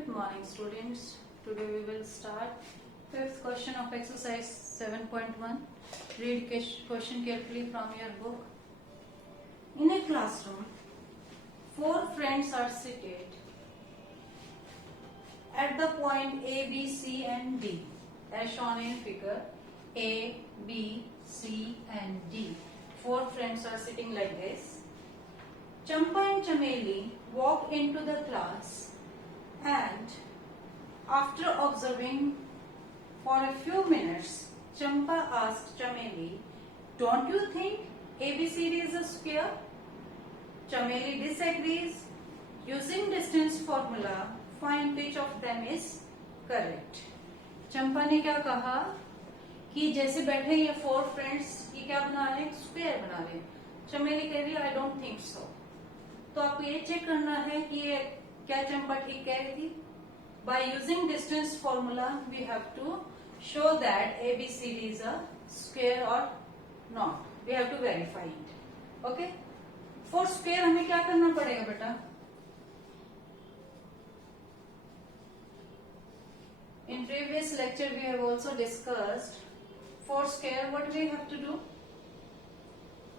Good morning, students. Today we will start fifth question of exercise 7.1. Read question carefully from your book. In a classroom, 4 friends are seated at the point A, B, C and D as shown in figure. A, B, C and D. 4 friends are sitting like this. Champa and Chameli walk into the class and after observing for a few minutes, Champa asked Chameli, "Don't you think ABCD is a square?" Chameli disagrees. Using distance formula, find which of them is correct. चंपा ने क्या कहा कि जैसे बैठे ये 4 friends ये क्या बना रहे हैं, स्क्वायर बना रहे हैं. चमेली कह रही है आई डोंट थिंक सो. तो आपको ये चेक करना है कि ये क्या चंपा ठीक कह रही थी. By using distance formula we have to show that ABCD is a square और not. We have to verify it. Okay, for square हमें क्या करना पड़ेगा बेटा. In previous lecture we have also discussed for square what we have to do.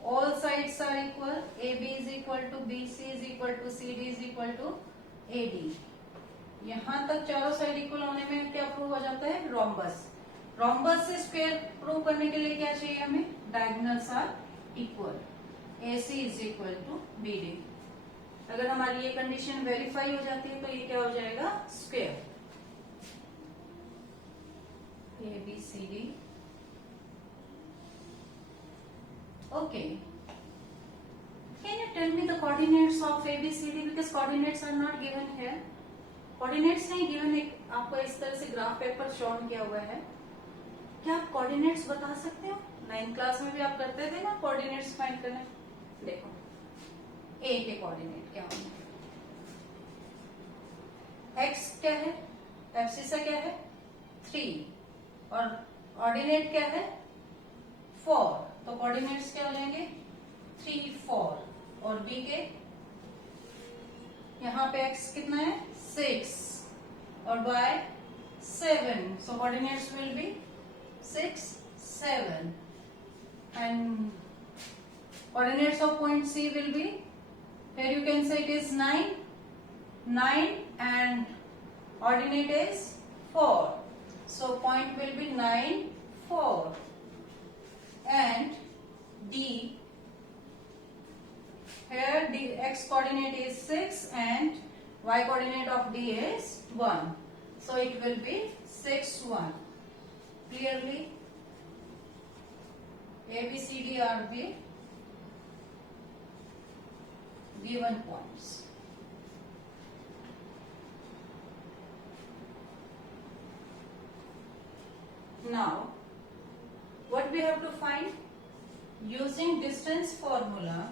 All sides are equal. AB is equal to BC is equal to CD is equal to AD. यहाँ तक चारों side equal होने में क्या prove हो जाता है, rhombus. Rhombus से स्क्वायर प्रूव करने के लिए क्या चाहिए हमें, diagonals are equal. AC is equal to BD. अगर हमारी ये कंडीशन वेरीफाई हो जाती है तो ये क्या हो जाएगा, square. ABCD. Okay. Can you tell me the coordinates of ABCD because coordinates are not given here. Coordinates नहीं given. एक आपको इस तरह से ग्राफ पेपर शॉन किया हुआ है. क्या आप coordinates बता सकते हो? 9th क्लास में भी आप करते थे ना coordinates फाइंड करने. देखो A के कोऑर्डिनेट क्या होंगे. X क्या है, एब्सिसा क्या है 3 और ऑर्डिनेट क्या है 4. तो कोऑर्डिनेट्स क्या हो जाएंगे 3, 4 और B के यहाँ पे X कितना है 6 और Y 7. So coordinates will be 6, 7 and coordinates of point C will be, here you can say it is 9 and ordinate is 4. So point will be 9, 4 and D, here the X coordinate is 6 and Y coordinate of D is 1. So it will be 6, 1. Clearly ABCD are the given points. Now, what we have to find? Using distance formula,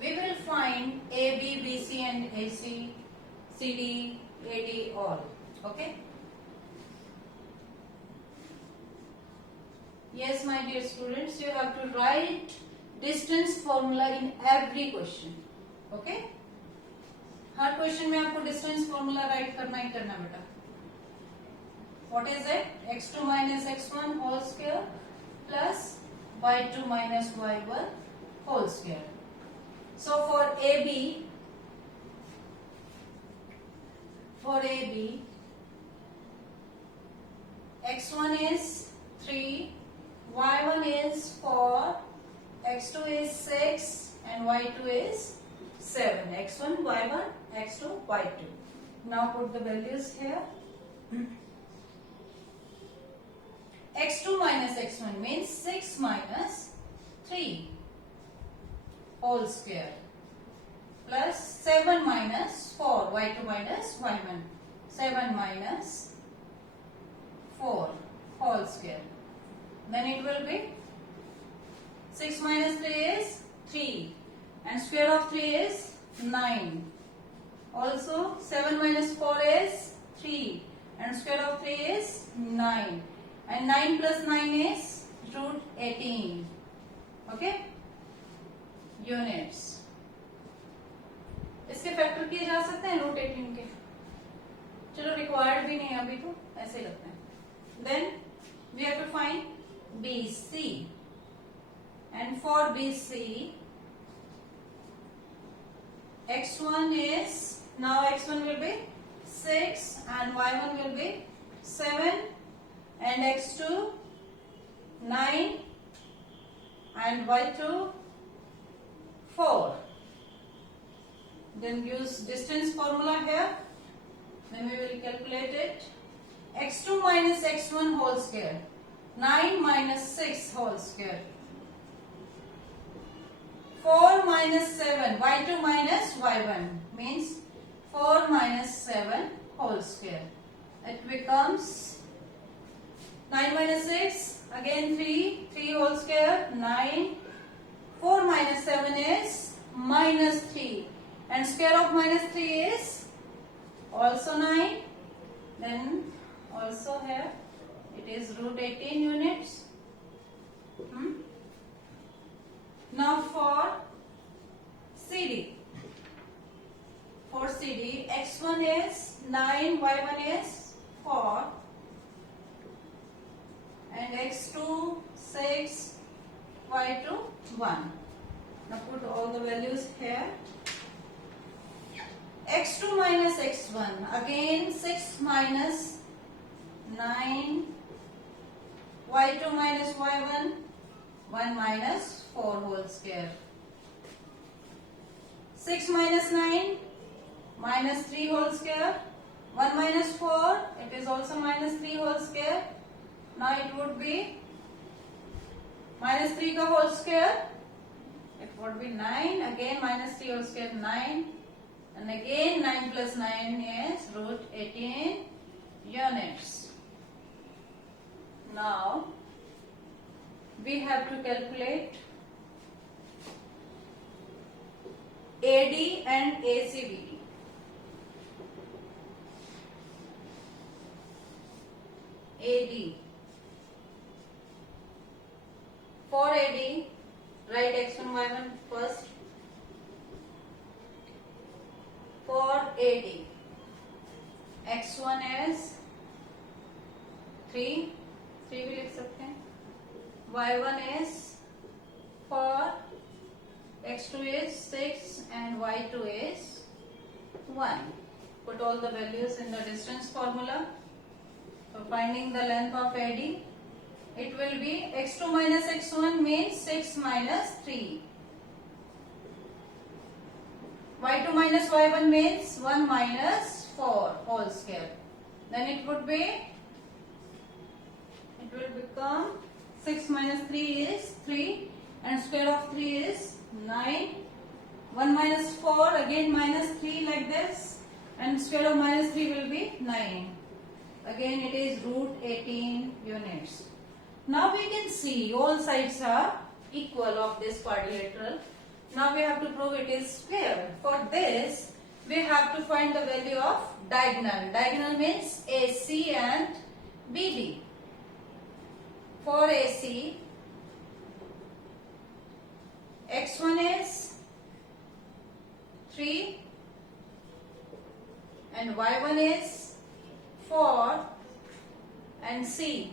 we will find AB, BC and AC, CD, AD all. Okay? Yes, my dear students, you have to write distance formula in every question. Okay? हर question में आपको distance formula write करना ही करना बेटा. What is it, x2 minus x1 whole square plus y2 minus y1 whole square. So for AB x1 is 3, y1 is 4, x2 is 6 and y2 is 7. x1, y1, x2, y2. Now put the values here. x2 minus x1 means 6 minus 3 whole square plus 7 minus 4, y2 minus y1. 7 minus 4 whole square. Then it will be 6 minus 3 is 3. And square of 3 is 9. Also 7 minus 4 is 3 and square of 3 is 9 and 9 plus 9 is root 18. Okay, units. इसके factor किए जा सकते हैं root 18 के। चलो required भी नहीं अभी तो ऐसे ही लगते हैं। Then we have to find BC and for BC x1 is now x1 will be 6 and y1 will be 7 and x2 9 and y2 4. Then use distance formula here. Then we will calculate it. x2 minus x1 whole square. 9 minus 6 whole square. 4 minus 7. y2 minus y1 means 4 minus 7 whole square. It becomes 9 minus 6. Again 3. 3 whole square. 9. 4 minus 7 is minus 3. And square of minus 3 is also 9. Then also here it is root 18 units. Now for CD. For CD, x1 is 9, y1 is 4 and x2 6, y2 1. Now put all the values here. x2 minus x1, again 6 minus 9, y2 minus y1, 1 minus 4 whole square. 6 minus 9, minus 3 whole square. 1 minus 4, it is also minus 3 whole square. Now it would be minus 3 ka whole square. It would be 9. Again minus 3 whole square 9. And again 9 plus 9 is root 18 units. Now we have to calculate AD and ACBD. AD. For AD, write x1, y1 first. For AD, x1 is 3 भी लिख सकते हैं, y1 is 4, x2 is 6 and y2 is 1. Put all the values in the distance formula. For finding the length of AD, it will be x2 minus x1 means 6 minus 3. y2 minus y1 means 1 minus 4 whole square. Then it would be, it will become 6 minus 3 is 3 and square of 3 is 9. 1 minus 4 again minus 3 like this and square of minus 3 will be 9. Again it is root 18 units. Now we can see all sides are equal of this quadrilateral. Now we have to prove it is square. For this we have to find the value of diagonal. Diagonal means AC and BD. For AC, x1 is 3 and y1 is 4 and C,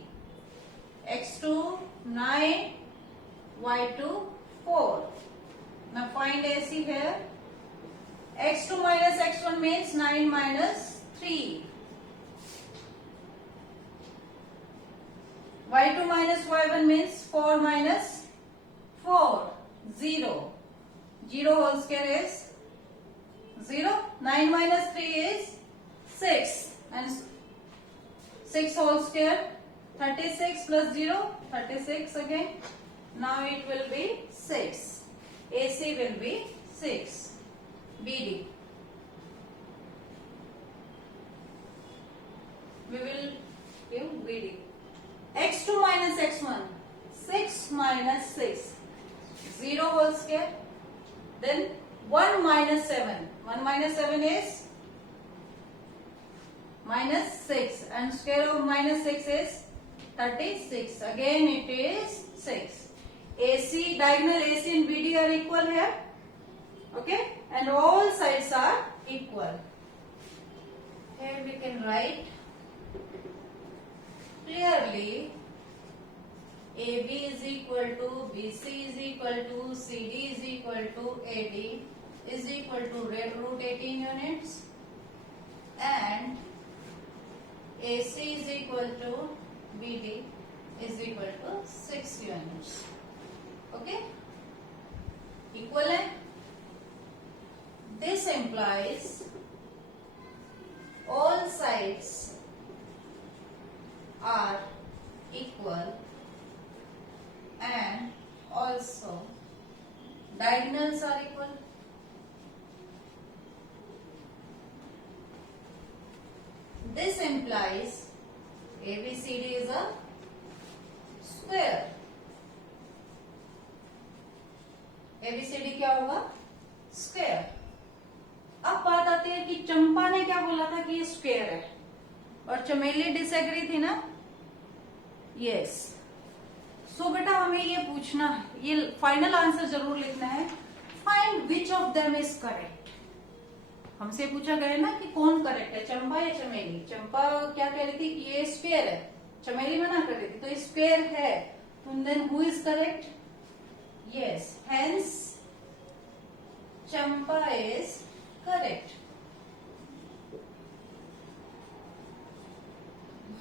x2 9, y2 4. Now find AC here. x2 minus x1 means 9 minus 3. y2 minus y1 means 4 minus 4. 0. 0 whole square is 0. 9 minus 3 is 6. And 6 whole square 36 plus 0 36 again. Now it will be 6. AC will be 6. BD. We will give BD. x2 minus x1. 6 minus 6. 0 whole square. Then 1 minus 7. 1 minus 7 is minus 6. And square of minus 6 is 36. Again it is 6. AC, diagonal AC and BD are equal here. Okay. And and all sides are equal. Here we can write clearly AB is equal to BC is equal to CD is equal to AD is equal to root 18 units and AC is equal to BD is equal to 6 units. Okay? Equal है? This implies all sides are equal and also diagonals are equal. This implies ABCD is a square. ABCD क्या होगा? Square. अब बात आती है कि चंपा ने क्या बोला था कि ये स्क्वायर है और चमेली डिसएग्री थी ना. यस. सो बेटा हमें ये पूछना है, ये फाइनल आंसर जरूर लिखना है. Find which of them is correct. हमसे पूछा गया ना कि कौन करेक्ट है, चंपा या चमेली. चंपा क्या कह रही थी कि ये स्क्वायर है, चमेली मना कर रही थी. तो ये स्क्वायर है, तो then who is correct? Yes, hence Champa is correct.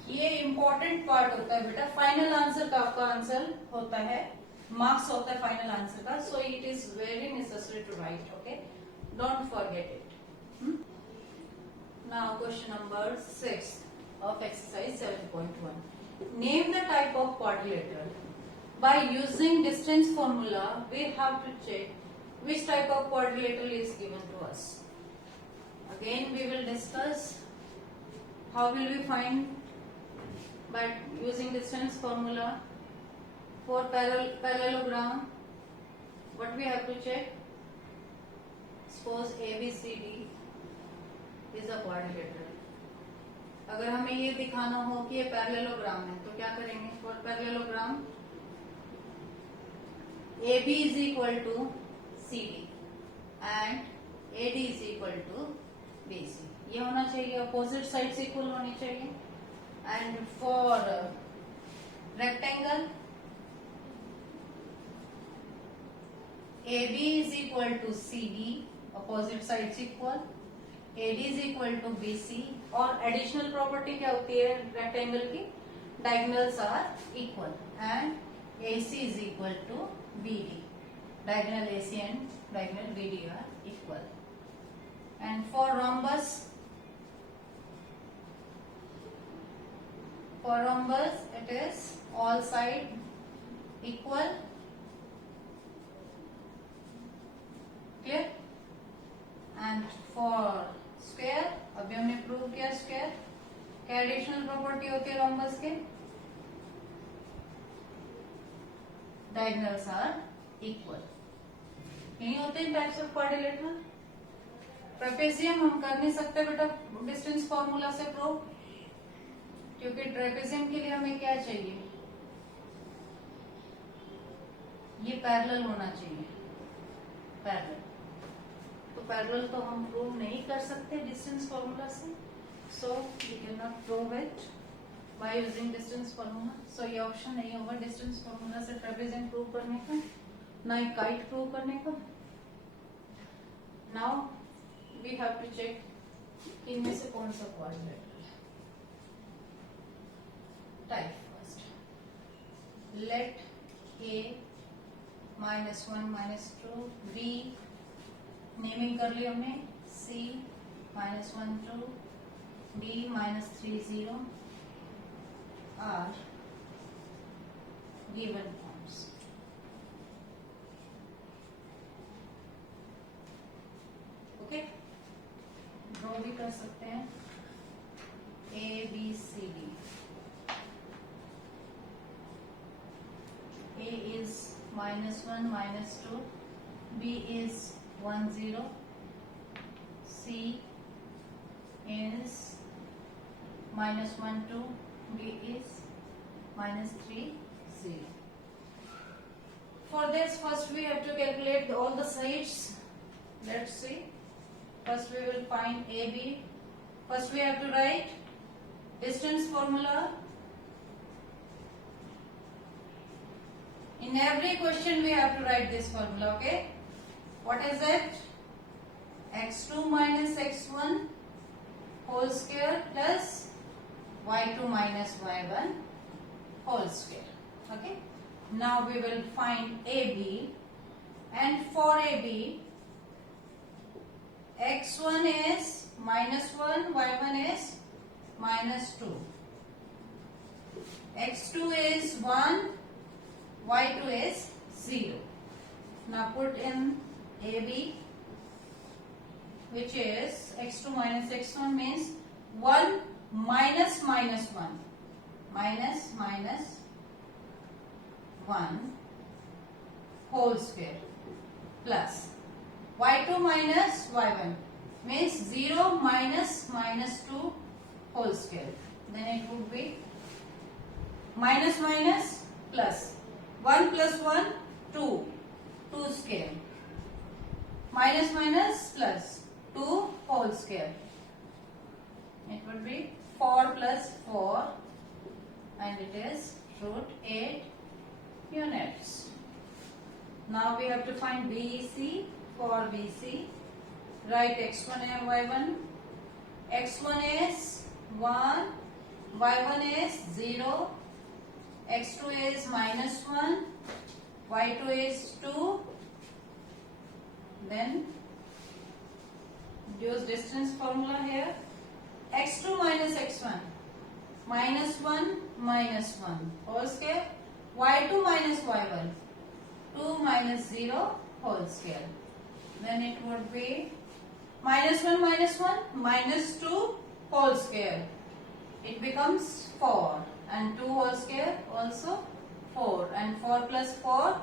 ये इंपॉर्टेंट पार्ट होता है बेटा. फाइनल आंसर का आपका आंसर होता है, मार्क्स होता है फाइनल आंसर का. So it is very necessary to write. Okay, don't forget it. Now question number 6 of exercise 7.1. Name the type of quadrilateral. By using distance formula, we have to check which type of quadrilateral is given to us. Again, we will discuss how will we find by using distance formula for parallelogram. What we have to check? Suppose ABCD is a quadrilateral. अगर हमें ये दिखाना हो कि ये parallelogram है, तो क्या करेंगे? For parallelogram, AB is equal to CD and AD is equal to BC. ये होना चाहिए, अपोजिट साइड्स इक्वल होनी चाहिए. And for rectangle AB is equal to CD, opposite sides equal. AD is equal to BC. और additional property क्या होती है rectangle की? Diagonals are equal and AC is equal to BD. Diagonal AC and diagonal BD are equal. And for rhombus it is all side equal. Clear? And for square, अभी हमने prove किया square. क्या additional property होती है rhombus के? Diagonals are equal. यही होते हैं टाइप्स ऑफ क्वाड्रिलेटरल. ट्रेपेजियम हम कर नहीं सकते बेटा डिस्टेंस फॉर्मूला से प्रूव, क्योंकि ट्रेपेजियम के लिए हमें क्या चाहिए? ये पैरेलल होना चाहिए, पैरेलल. तो पैरेलल तो हम प्रूव नहीं कर सकते डिस्टेंस फॉर्मूला से. So we can not prove it by using distance formula. So ये ऑप्शन नहीं होगा डिस्टेंस फॉर्मूला से ट्रेपेजियम प्रूव करने का, ना ही काइट प्रूव करने का. Now we have to check इनमें से कौन सा क्वाड्रिलेटरल है. Type first. Let A -1 -2 B naming कर ली हमने. C -1 2 B -3 0 are given forms. Okay, draw भी कर सकते हैं. A B C D. A is -1 -2, B is 1 0, C is -1 2, B is -3 0. For this, first we have to calculate all the sides. Let's see. First we will find AB. First we have to write distance formula. In every question we have to write this formula, okay? What is it? x2 minus x1 whole square plus y2 minus y1 whole square. Okay? Now we will find AB, and for AB, x1 is minus 1, y1 is minus 2. x2 is 1, y2 is 0. Now put in AB, which is x2 minus x1 means 1 minus minus 1. Minus minus 1 whole square plus y2 minus y1 means 0 minus minus 2 whole square. Then it would be minus minus plus 1 plus 1 2 square minus minus plus 2 whole square. It would be 4 plus 4 and it is root 8 units. Now we have to find BC. For BC, write x1 and y1. x1 is 1, y1 is 0, x2 is minus 1, y2 is 2. Then use distance formula here. x2 minus x1, minus 1 minus 1 whole square, y2 minus y1, 2 minus 0 whole square. Then it would be minus 1 minus 2 whole square. It becomes 4 and 2 whole square also 4 and 4 plus 4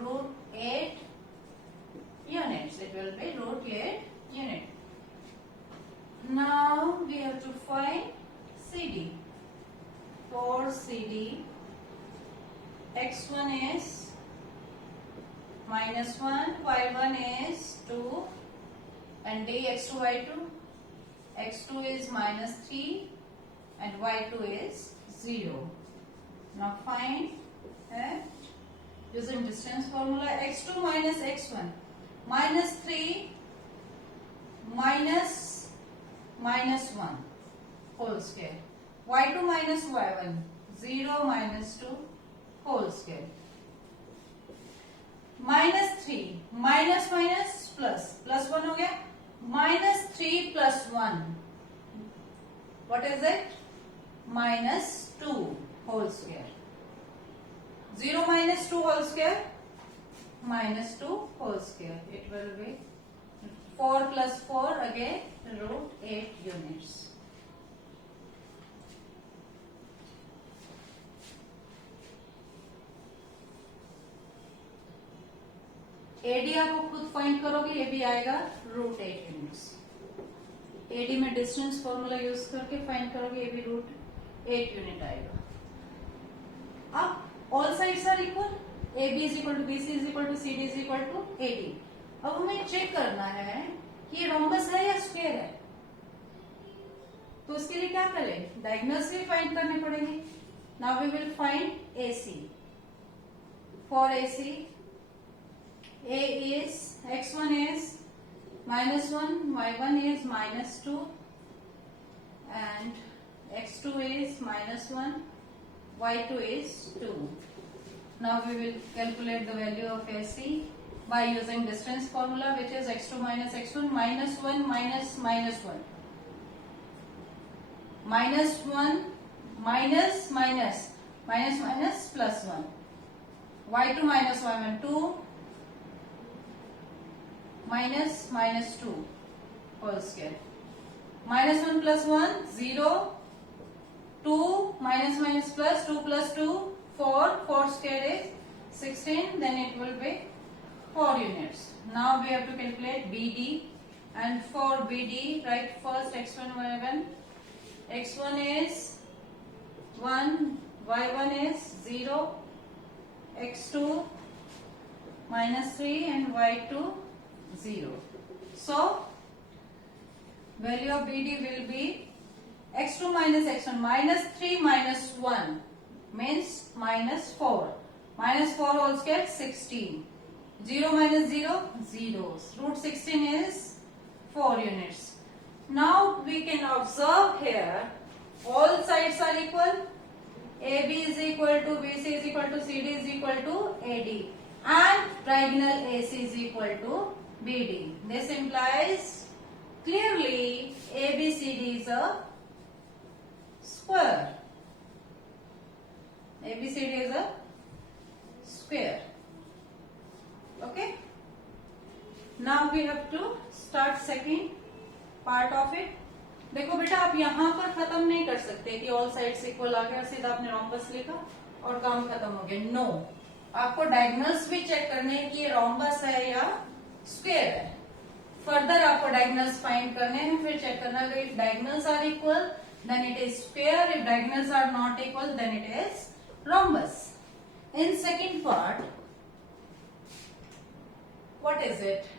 root 8 units. It will be root 8 unit. Now we have to find CD. For CD, x1 is minus 1, y1 is 2 and dx2 y2. x2 is minus 3 and y2 is 0. Now find using distance formula x2 minus x1, minus 3 minus minus 1 whole square, y2 minus y1, 0 minus 2 whole square. minus 3 minus minus plus 1 हो गया, minus 3 plus 1 what is it? minus 2 whole square. 0 minus 2 whole square, minus 2 whole square. It will be 4 plus 4 again root 8 units. AD आप खुद find करोगे, ये भी आएगा root 8 units. AD में distance formula use करके फाइंड करोगे, ये भी रूट 8 यूनिट आएगा. अब all sides are equal, A B is equal to B C is equal to C D is equal to A D. अब हमें चेक करना है कि ये रोम्बस है या स्क्वायर है. तो उसके लिए क्या करें, डायगोनल्स भी फाइंड करने पड़ेंगे. Now we will find A C. For A C, A is x1 is minus 1, y1 is minus 2 and x2 is minus 1, y2 is 2. Now we will calculate the value of AC by using distance formula, which is x2 minus x1, minus 1 minus minus 1. Minus 1 minus minus minus minus plus 1. y2 minus y1, 2 minus minus 2 whole square. Minus 1 plus 1, 0. 2 minus minus plus 2 plus 2, 4. 4 square is 16. Then it will be 4 units. Now we have to calculate BD. And for BD, write first x1, y1. x1 is 1, y1 is 0. x2 minus 3 and y2 0. So value of BD will be x2 minus x1 minus 3 minus 1 means minus 4. Minus 4 whole square 16. 0 minus 0 zeros. Root 16 is 4 units. Now we can observe here all sides are equal. AB is equal to BC is equal to CD is equal to AD and diagonal AC is equal to BD. This implies clearly ABCD is a square. ABCD is a square. Okay. Now we have to start second part of it. देखो बेटा आप यहाँ पर खत्म नहीं कर सकते कि ऑल साइड्स इक्वल आ गया सीधा आपने रोम्बस लिखा और काम खत्म हो गया. नो, आपको डायगोनल्स भी चेक करने हैं कि ये रोम्बस है या स्क्वायर है. फर्दर आपको डायगोनल्स फाइंड करने हैं, फिर चेक करना है if diagonals are equal then it is square, if diagonals are not equal then it is rhombus. In second part what is it?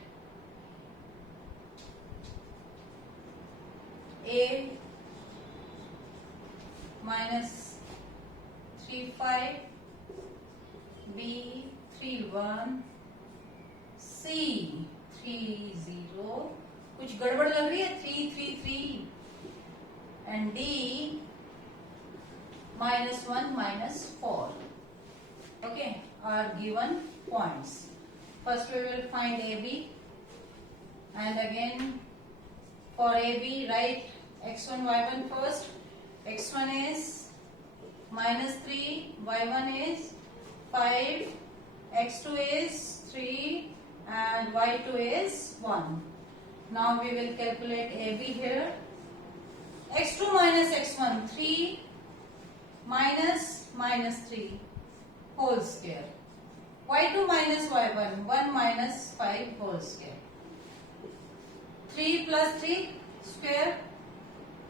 A minus 3 5, B 3 1, C 3 0. कुछ गड़बड़ लग रही है? 3 3 3 and D minus 1 minus 4. Okay, are given points. First we will find AB and again for AB write x1 y1 first. x1 is minus 3, y1 is 5, x2 is 3 and y2 is 1. Now we will calculate AB here. x2 minus x1 3 minus minus 3 whole square. y2 minus y1 1 minus 5 whole square. 3 plus 3 square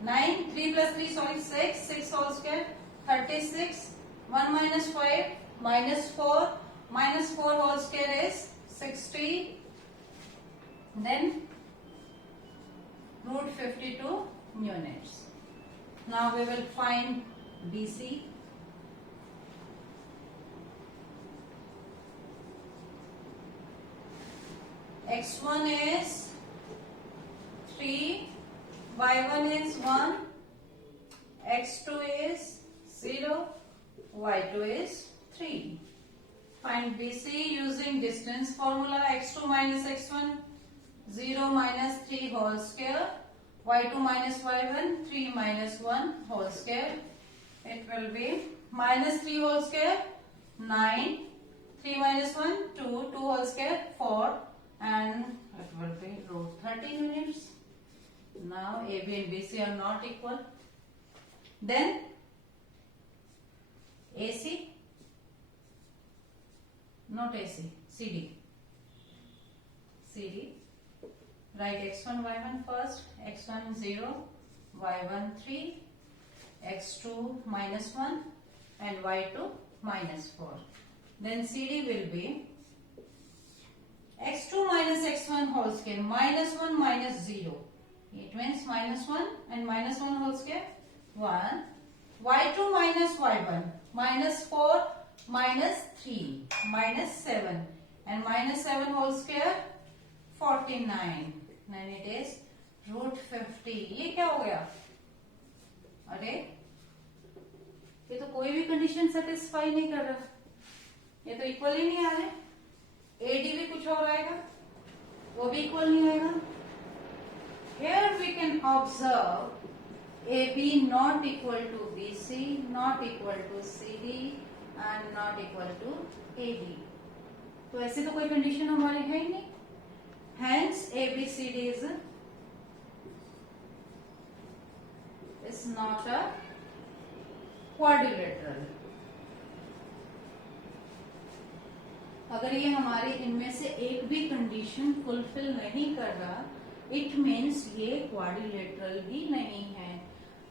9, 3 plus 3 sorry 6, 6 whole square 36, 1 minus 5 minus 4, minus 4 whole square is 60, then root 52 units. Now we will find BC. x1 is 3, y1 is 1, x2 is 0, y2 is 3. Find BC using distance formula. x2 minus x1 0 minus 3 whole square, y2 minus y1 3 minus 1 whole square. It will be minus 3 whole square 9, 3 minus 1 2, 2 whole square 4 and it will be root 13 units. Now AB and BC are not equal. Then AC, not AC, CD. CD. Write x1 y1 first. x1 0, y1 3, x2 minus 1 and y2 minus 4. Then CD will be x2 minus x1 whole square minus 1 minus 0. It means minus 1 and minus 1 whole square 1. y2 minus y1 minus 4 minus 3 minus 7 and minus 7 whole square 49. Then it is root 50. ये क्या हो गया? अरे ये तो कोई भी condition satisfy नहीं कर रहा, ये तो इक्वल ही नहीं आ रहे. AD भी कुछ और आएगा, वो भी इक्वल नहीं आएगा. Here we can observe AB not equal to BC, not equal to CD and not equal to AD. तो ऐसे तो कोई कंडीशन हमारी है ही नहीं. Hence ABCD is not a quadrilateral. अगर ये हमारी इनमें से एक भी कंडीशन फुलफिल नहीं कर रहा, इट मीन्स ये क्वाड्रिलेटरल भी नहीं है.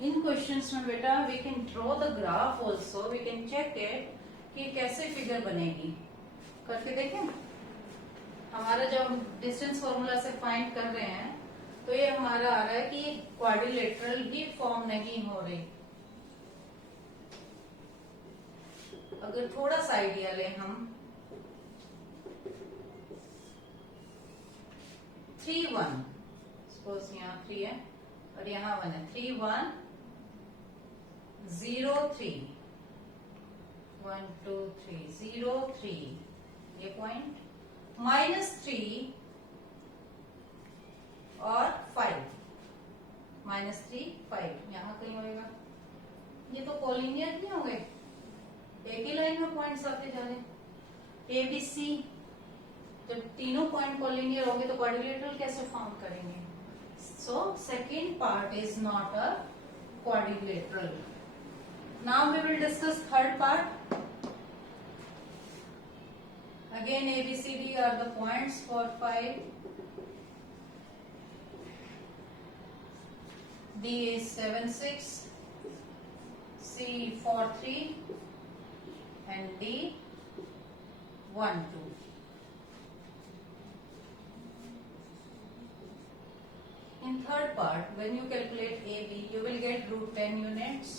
इन क्वेश्चंस में बेटा we can draw the graph also, we can check it कि कैसे फिगर बनेगी. करके देखें. हमारा जब डिस्टेंस फॉर्मूला से फाइंड कर रहे हैं तो ये हमारा आ रहा है कि क्वाड्रिलेटरल भी फॉर्म नहीं हो रही। अगर थोड़ा सा आइडिया लें हम, 3 1, सपोज यहाँ 3 है और यहाँ 1 है, 3 1 0 3, 1 2 3 0 3, ये पॉइंट, -3 और 5, -3 5 यहाँ कहीं होएगा। ये तो कोलिनियर नहीं हो गए, एक ही लाइन में पॉइंट्स आते जा रहे। ए बी सी, जब तीनों पॉइंट कोलिनियर होंगे तो क्वाड्रिलेटरल कैसे फॉर्म करेंगे? So second part is not a quadrilateral. Now we will discuss third part. Again A B C D are the points for 5, D is 7 6, C 4 3, and D 1 2. In third part, when you calculate AB, you will get root 10 units,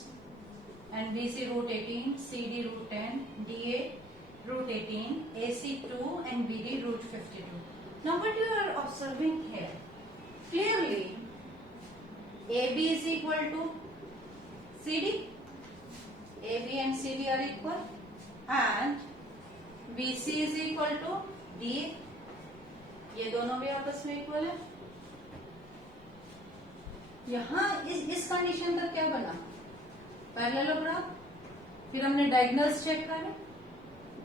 and BC root 18, CD root 10, DA root 18, AC 2, and BD root 52. Now what you are observing here, clearly AB is equal to CD, AB and CD are equal, and BC is equal to DA, ये दोनों भी आपस में equal है। यहां इस condition तक क्या बना? पैरेललोग्राम। फिर हमने डायगोनल्स चेक करे।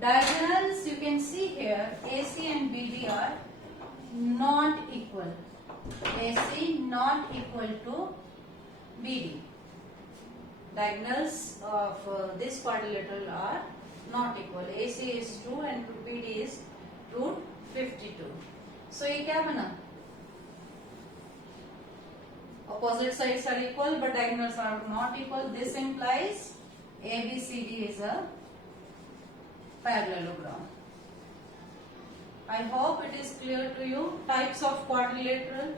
Diagonals you can see here AC and BD are not equal, AC not equal to BD. Diagonals of this quadrilateral are not equal. AC is 2 and BD is root 52. So ये क्या बना? Opposite sides are equal but diagonals are not equal. This implies ABCD is a parallelogram. I hope it is clear to you. Types of quadrilateral,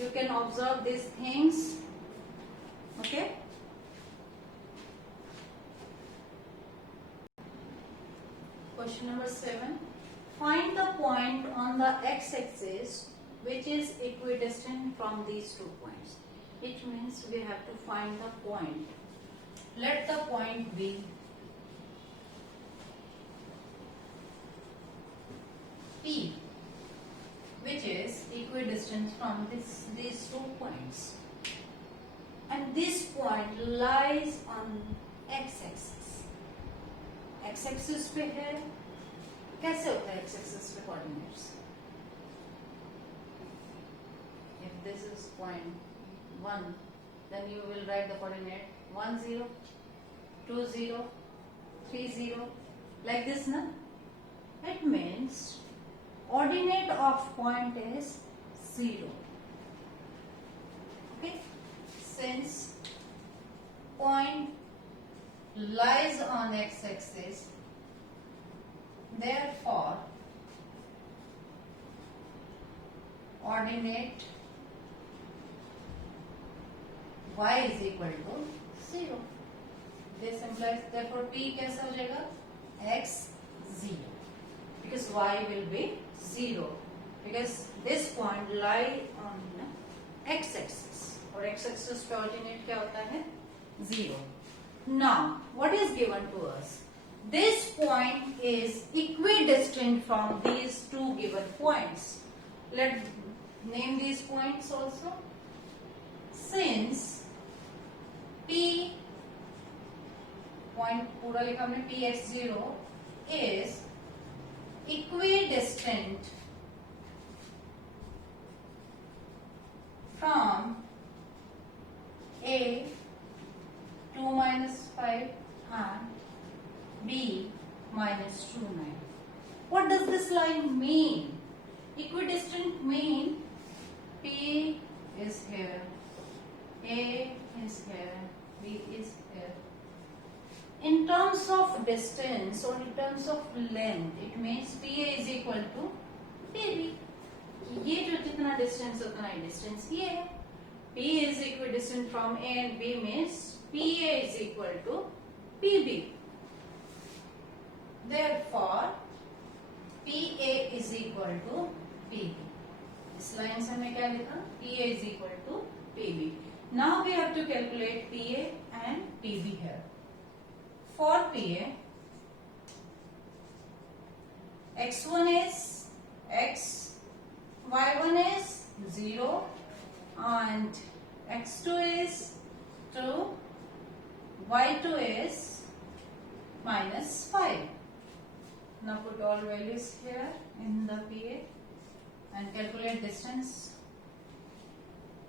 you can observe these things. Okay. Question number 7. Find the point on the x-axis which is equidistant from these 2 points. It means we have to find the point. Let the point be P, which is equidistant from these 2 points, and this point lies on x-axis. x-axis पे है, कैसे होता है x-axis पे coordinates? If this is point 1, then you will write the coordinate 1 0, 2 0, 3 0, like this, na? It means ordinate of point is 0. Okay, since point lies on x-axis, therefore ordinate y is equal to 0. This implies therefore P कैसा हो जाएगा? x 0, because y will be 0, because this point lie on x-axis, और x-axis पे ordinate क्या होता है? 0. Now what is given to us? This point is equidistant from these 2 given points. Let's name these points also. Since P point पूरा लिखा हमने Px0 is equidistant from A 2 minus 5 and B minus 2 9. What does this line mean? Equidistant mean P is here, A is here, B is here. In terms of distance or in terms of length, it means PA is equal to PB. ये जो जितना जितना distance उतना ही distance ये है. P is equidistant from A and B means PA is equal to PB. Therefore, PA is equal to PB. इस line से हमने क्या लिखा? PA is equal to PB. Now we have to calculate PA and PB here. For PA, x1 is x, y1 is 0 and x2 is 2, y2 is -5. Now put all values here in the PA and calculate distance.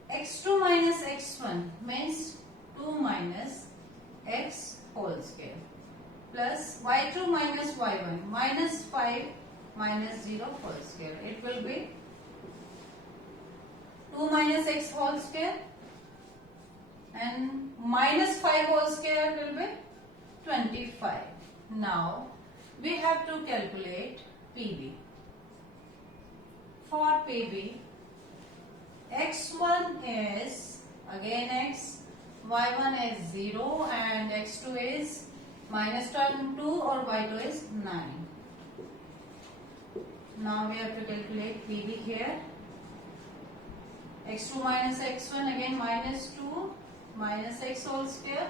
x2 minus x1 means 2 minus x whole square plus y2 minus y1 minus 5 minus 0 whole square. It will be 2 minus x whole square and minus 5 whole square will be 25. Now we have to calculate PB. For PB, x1 is again x, y1 is 0 and x2 is -2 or y2 is 9. Now we have to calculate PB here. x2 minus x1 again -2 minus x whole square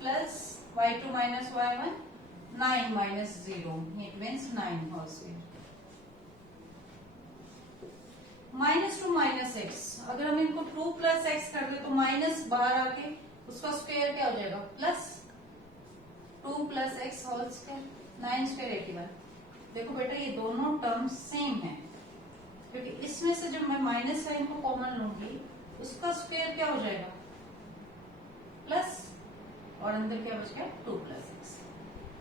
plus y2 minus y1 9 minus 0. It means 9 whole square. -2 minus x, अगर हम इनको 2 plus x कर दे तो minus बाहर आके उसका square क्या हो जाएगा? Plus 2 plus x whole square 9 square 81. देखो बेटा ये दोनों टर्म्स सेम है क्योंकि इसमें से जब मैं माइनस साइन को कॉमन लूंगी उसका स्क्वायर क्या हो जाएगा? प्लस और अंदर क्या बच गया? 2 plus x.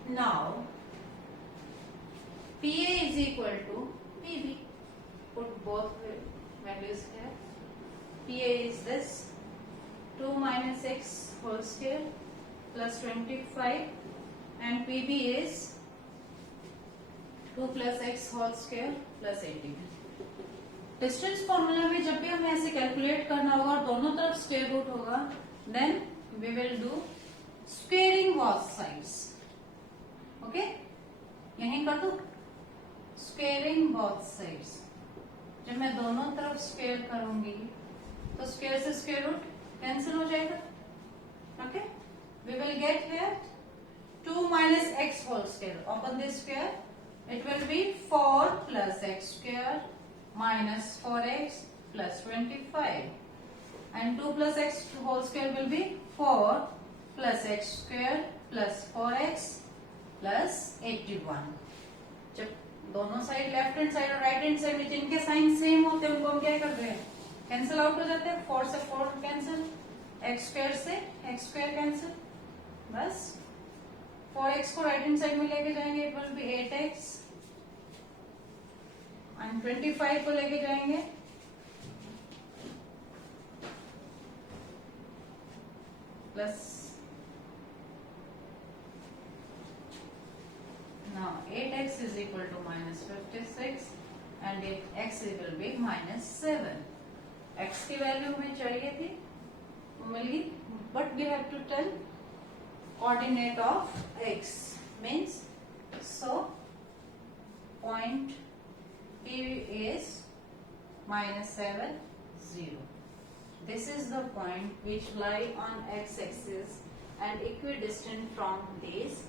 Now PA is equal to PB. Put both values here. PA is this 2 minus x whole square plus 25 and PB is 2 plus x whole square plus 80. Distance formula में जब भी हमें ऐसे कैलकुलेट करना होगा और दोनों तरफ स्क्वायर रूट होगा then we will do squaring both sides. Okay, यहीं कर दो स्क्वेयरिंग बोथ साइड्स. जब मैं दोनों तरफ स्क्वेयर करूंगी तो स्क्वेयर से स्क्वेयर रूट कैंसिल हो जाएगा. Okay, we will get here 2 minus x whole square. Open this square. It will be 4 plus x square minus 4x plus 25 and 2 plus x whole square will be 4 plus x square plus 4x plus 81. जब दोनों side left hand side और right hand side में जिनके sign same होते हैं उनको हम क्या करते हैं? कैंसिल आउट हो जाते हैं. 4 से 4 कैंसिल, x स्क्वायर से x स्क्वायर कैंसिल, बस 4x को राइट हैंड साइड में लेके जाएंगे it will be 8x and 25 को लेके जाएंगे plus. Now 8x is equal to -56 and x will be -7. x की वैल्यू हमें चाहिए थी वो मिल गई but we have to tell coordinate of x means so point P is -7 0. This is the point which lie on x axis and equidistant from these